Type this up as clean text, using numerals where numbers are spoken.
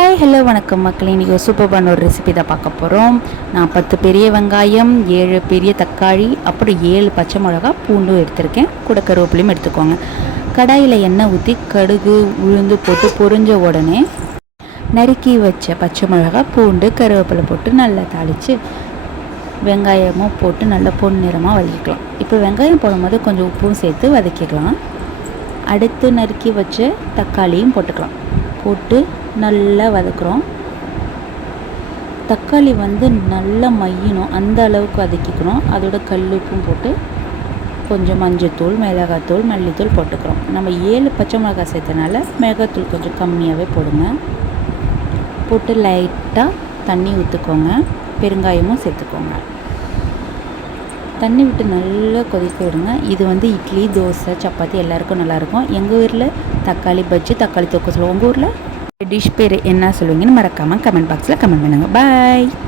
Hi hello வணக்கம் மக்களே. இன்றைக்கி ஒரு சூப்பரான ஒரு ரெசிபி தான் பார்க்க போகிறோம். நான் 10 பெரிய வெங்காயம், 7 பெரிய தக்காளி, அப்புறம் 7 பச்சை மிளகா, பூண்டும் எடுத்திருக்கேன். கூட கருவேப்பிலையும் எடுத்துக்கோங்க. கடாயில் எண்ணெய் ஊற்றி கடுகு உளுந்து போட்டு பொரிஞ்ச உடனே நறுக்கி வச்ச பச்சை மிளகா, பூண்டு, கருவேப்பிலை போட்டு நல்லா தாளித்து வெங்காயமும் போட்டு நல்லா பொன்னிறமாக வதக்கிக்கலாம். இப்போ வெங்காயம் போடும்போது கொஞ்சம் உப்பும் சேர்த்து வதக்கிக்கலாம். அடுத்து நறுக்கி வச்ச தக்காளியும் போட்டு நல்லா வதக்குறோம். தக்காளி நல்லா மையணும், அந்த அளவுக்கு வதக்கிக்கணும். அதோட கல்லுப்பும் போட்டு கொஞ்சம் மஞ்சத்தூள், மிளகாத்தூள், மல்லித்தூள் போட்டுக்கிறோம். நம்ம 7 பச்சை மிளகாய் சேர்த்தனால மிளகாத்தூள் கொஞ்சம் கம்மியாகவே போடுங்க. போட்டு லைட்டாக தண்ணி ஊற்றுக்கோங்க. பெருங்காயமும் சேர்த்துக்கோங்க. தண்ணி விட்டு நல்லா கொதிக்க விடுங்க. இது இட்லி, தோசை, சப்பாத்தி எல்லாருக்கும் நல்லாயிருக்கும். எங்கள் ஊரில் தக்காளி பஜ்ஜி, தக்காளி தொக்கு சொல்லுவோம். உங்கள் ஊரில் டிஷ் பேர் என்ன சொல்லுவீங்கன்னு மறக்காமல் கமெண்ட் பாக்ஸில் கமெண்ட் பண்ணுங்கள். பாய்.